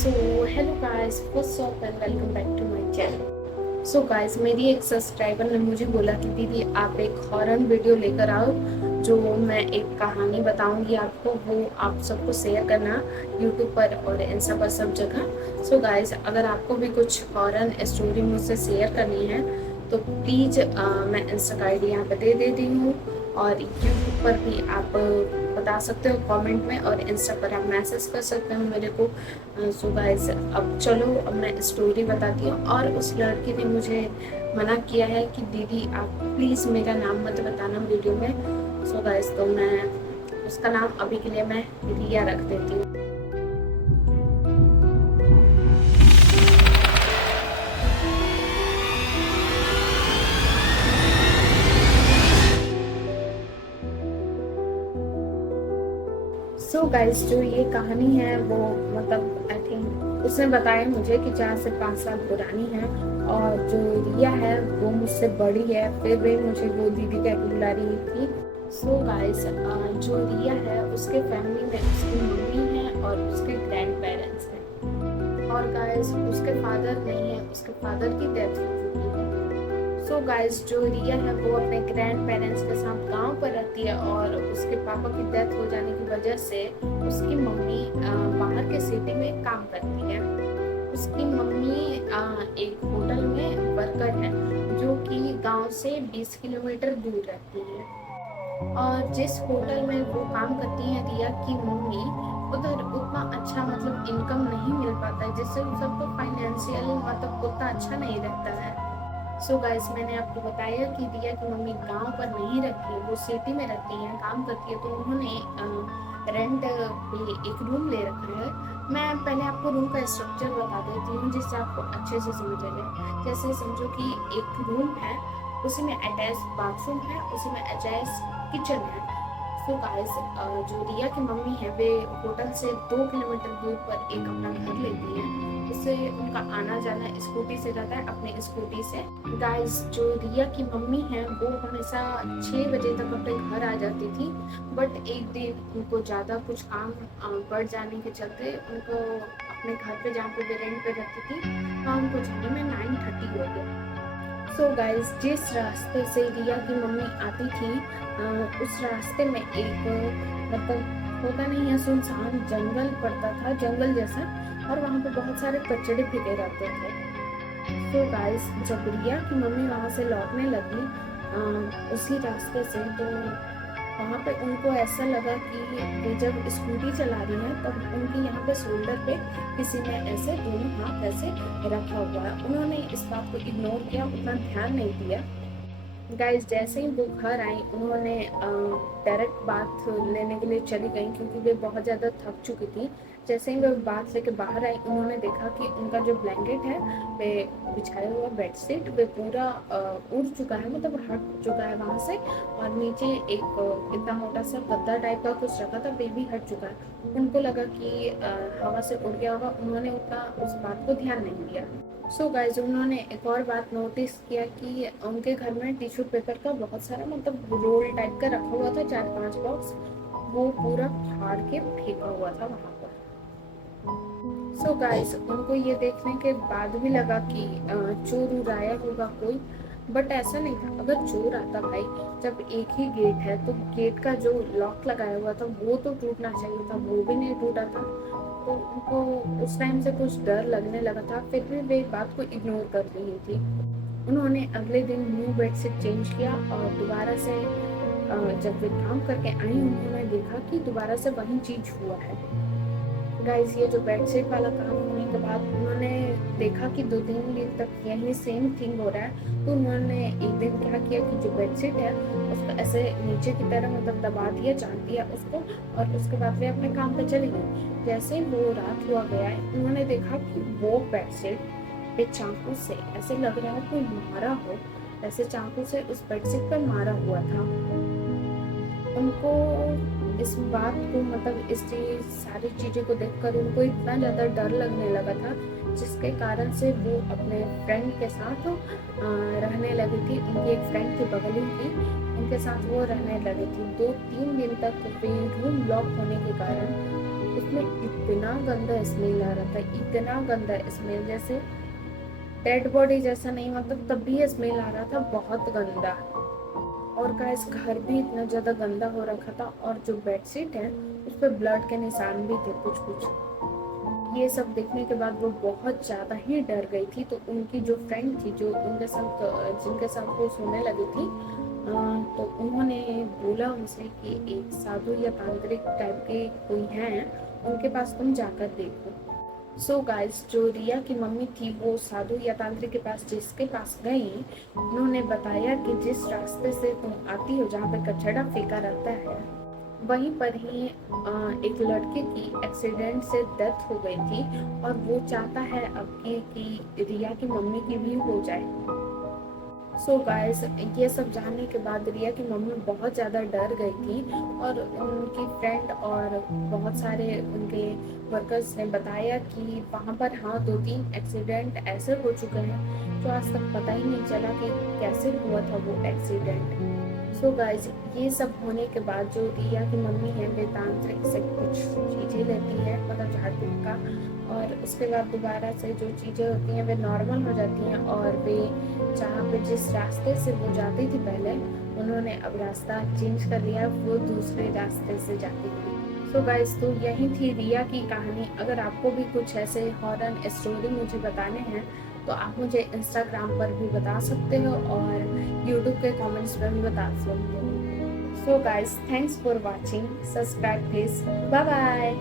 So hello guys, first of all welcome back to my channel. So guys, मेरी एक subscriber ने मुझे बोला कि दीदी आप एक हॉरर वीडियो लेकर आओ, जो मैं एक कहानी बताऊंगी आपको, वो आप सबको शेयर करना यूट्यूब पर और इंस्टा पर सब जगह। सो गाइस, अगर आपको भी कुछ हॉरर स्टोरी मुझसे शेयर करनी है तो प्लीज़ मैं इंस्टा का आईडी यहाँ पर दे देती हूँ, और यूट्यूब पर भी आप बता सकते हो कमेंट में, और इंस्टा पर आप मैसेज कर सकते हो मेरे को। सो गाइस, अब चलो, अब मैं स्टोरी बताती हूँ। और उस लड़की ने मुझे मना किया है कि दीदी आप प्लीज़ मेरा नाम मत बताना वीडियो में। सो गाइस, तो मैं उसका नाम अभी के लिए मैं रिया रख देती हूँ। सो गाइस, जो ये कहानी है वो मतलब आई थिंक उसने बताया मुझे कि 4 से 5 साल पुरानी है, और जो रिया है वो मुझसे बड़ी है, फिर भी मुझे वो दीदी कह के बुला रही थी। सो गाइस, जो रिया है उसके फैमिली में उसकी मम्मी है और उसके ग्रैंड पेरेंट्स हैं, और गाइस उसके फादर नहीं है, उसके फादर की डेथ हो चुकी है। सो गाइस, जो रिया है वो अपने ग्रैंड पेरेंट्स के साथ गांव पर रहती है, और उसके पापा की डेथ हो जाने की वजह से उसकी मम्मी बाहर के सिटी में काम करती है। उसकी मम्मी एक होटल में वर्कर है, जो कि गांव से 20 किलोमीटर दूर रहती है। और जिस होटल में वो काम करती है रिया की मम्मी, उधर उतना अच्छा मतलब इनकम नहीं मिल पाता है, जिससे उन सबको फाइनेंशियल मतलब उतना अच्छा नहीं रहता है। सो गाइस, मैंने आपको बताया कि रिया की मम्मी गांव पर नहीं रहती है, वो सिटी में रहती है, काम करती है, तो उन्होंने रेंट पे एक रूम ले रखा है। मैं पहले आपको रूम का स्ट्रक्चर बता देती हूँ, जिससे आपको अच्छे से समझ आ जाए। जैसे समझो कि एक रूम है, उसी में अटैच बाथरूम है, उसी में अटैच किचन है। सो गाइस, जो रिया की मम्मी है वे होटल से 2 किलोमीटर दूर पर एक अपना घर लेती है, उससे उनका आना जाना स्कूटी से रहता है, अपने स्कूटी से। गाइस, जो रिया की मम्मी है वो हमेशा 6 बजे तक अपने घर आ जाती थी, बट एक दिन उनको ज़्यादा कुछ काम बढ़ जाने के चलते उनको अपने घर पे, जहाँ पे वे रेंट पे रहती थी, वहाँ उनको जाने में 9:30 हो गया। सो गाइस, जिस रास्ते से रिया की मम्मी आती थी, उस रास्ते में एक मतलब होता नहीं है, सुनसान जंगल पड़ता था, जंगल जैसा, और वहाँ पे बहुत सारे कचड़े फेंके रहते थे। तो गाइस, जब रिया की मम्मी वहाँ से लौटने लगी उसी रास्ते से, तो वहाँ पे उनको ऐसा लगा कि ये जब स्कूटी चला रही है तब उनके यहाँ पे शोल्डर पे किसी ने ऐसे दोनों हाथ ऐसे रखा हुआ है। उन्होंने इस बात को इग्नोर किया, उतना ध्यान नहीं दिया। गाइस, जैसे ही वो घर आई, उन्होंने डायरेक्ट बाथ लेने के लिए चली गई, क्योंकि वे बहुत ज़्यादा थक चुकी थी। जैसे ही वे बाथ लेके बाहर आई, उन्होंने देखा कि उनका जो ब्लैंकेट है, वे बिछाया हुआ बेडशीट वे पूरा उड़ चुका है, मतलब हट चुका है वहाँ से, और नीचे एक इतना मोटा सा गद्दा टाइप का कुछ रखा था, वे भी हट चुका है। उनको लगा कि हवा से उड़ गया होगा, उन्होंने उतना उस बात को ध्यान नहीं दिया। सो गाइज, उन्होंने एक और बात नोटिस किया कि उनके घर में टिश्यू पेपर का बहुत सारा मतलब रोल टाइप का रखा हुआ था, 4-5 बॉक्स, वो पूरा फाड़ के फेंका हुआ था वहां पर। सो गाइस, उनको ये देखने के बाद भी लगा कि चोर उड़ाया होगा कोई, बट ऐसा नहीं था। अगर चोर आता भाई, जब एक ही गेट है तो गेट का जो लॉक लगाया हुआ था वो तो टूटना चाहिए था, वो भी नहीं टूटा था। तो उनको उस टाइम से कुछ डर लगने लगा था, फिर भी वे बात को इग्नोर कर रही थी। उन्होंने अगले दिन न्यू बेडशीट चेंज किया, और दोबारा से जब वे काम करके आई, उन्होंने देखा कि दोबारा से वही चीज हुआ है। गाइस, ये जो बेडशीट वाला काम होने के बाद उन्होंने देखा कि 2-3 दिन तक यही सेम थिंग हो रहा है, तो उन्होंने एक दिन क्या किया कि जो बेडशीट है उसको ऐसे नीचे की तरह मतलब दबा दिया, चाट दिया उसको, और उसके बाद वे अपने काम पे चली गई। जैसे ही वो रात हुआ गया है, उन्होंने देखा कि वो बेडशीट पे चाकू से ऐसे लग रहा है कोई मारा हो, ऐसे चाकू से उस बेडशीट पर मारा हुआ था। उनको इस बात को मतलब इस चीज सारी चीज़ों को देखकर उनको इतना ज़्यादा डर लगने लगा था, जिसके कारण से वो अपने फ्रेंड के साथ रहने लगी थी। उनकी एक फ्रेंड थी बगल की, उनके साथ वो रहने लगी थी। 2-3 दिन तक वे रूम लॉक होने के कारण उसमें इतना गंदा स्मेल आ रहा था, इतना गंदा स्मेल, जैसे डेड बॉडी जैसा नहीं, मतलब तब भी स्मेल आ रहा था बहुत गंदा। और गाइस घर भी इतना ज़्यादा गंदा हो रखा था, और जो बेडशीट है उस पर ब्लड के निशान भी थे कुछ कुछ। ये सब देखने के बाद वो बहुत ज़्यादा ही डर गई थी। तो उनकी जो फ्रेंड थी, जो उनके साथ जिनके साथ वो सोने लगी थी, तो उन्होंने बोला उनसे कि एक साधु या तांत्रिक टाइप के कोई हैं, उनके पास तुम जाकर देखो। सो गाइस, जो रिया की मम्मी थी वो साधु या तांत्रिक के पास जिसके पास गई, उन्होंने बताया कि जिस रास्ते से तुम आती हो, जहाँ पे कचरा फेंका रहता है, वहीं पर ही एक लड़के की एक्सीडेंट से डेथ हो गई थी, और वो चाहता है अब कि रिया की मम्मी की भी हो जाए। सो गाइस, ये सब जानने के बाद रिया की मम्मी बहुत ज़्यादा डर गई थी, और उनकी फ्रेंड और बहुत सारे उनके वर्कर्स ने बताया कि वहाँ पर हाँ 2-3 एक्सीडेंट ऐसे हो चुके हैं जो आज तक पता ही नहीं चला कि कैसे हुआ था वो एक्सीडेंट। सो गाइस, ये सब होने के बाद जो रिया की मम्मी है वे तांत्रिक से कुछ चीज़ें लेती है, मतलब झाड़ फूक का, और उसके बाद दोबारा से जो चीज़ें होती हैं वे नॉर्मल हो जाती हैं, और वे जहाँ पे जिस रास्ते से वो जाती थी पहले, उन्होंने अब रास्ता चेंज कर लिया, वो दूसरे रास्ते से जाती थी। सो गाइस, तो यही थी रिया की कहानी। अगर आपको भी कुछ ऐसे हॉरर स्टोरी मुझे बताने हैं तो आप मुझे इंस्टाग्राम पर भी बता सकते हो, और यूट्यूब के कमेंट्स में भी बता सकते हो। So guys, thanks for watching, subscribe please, bye bye.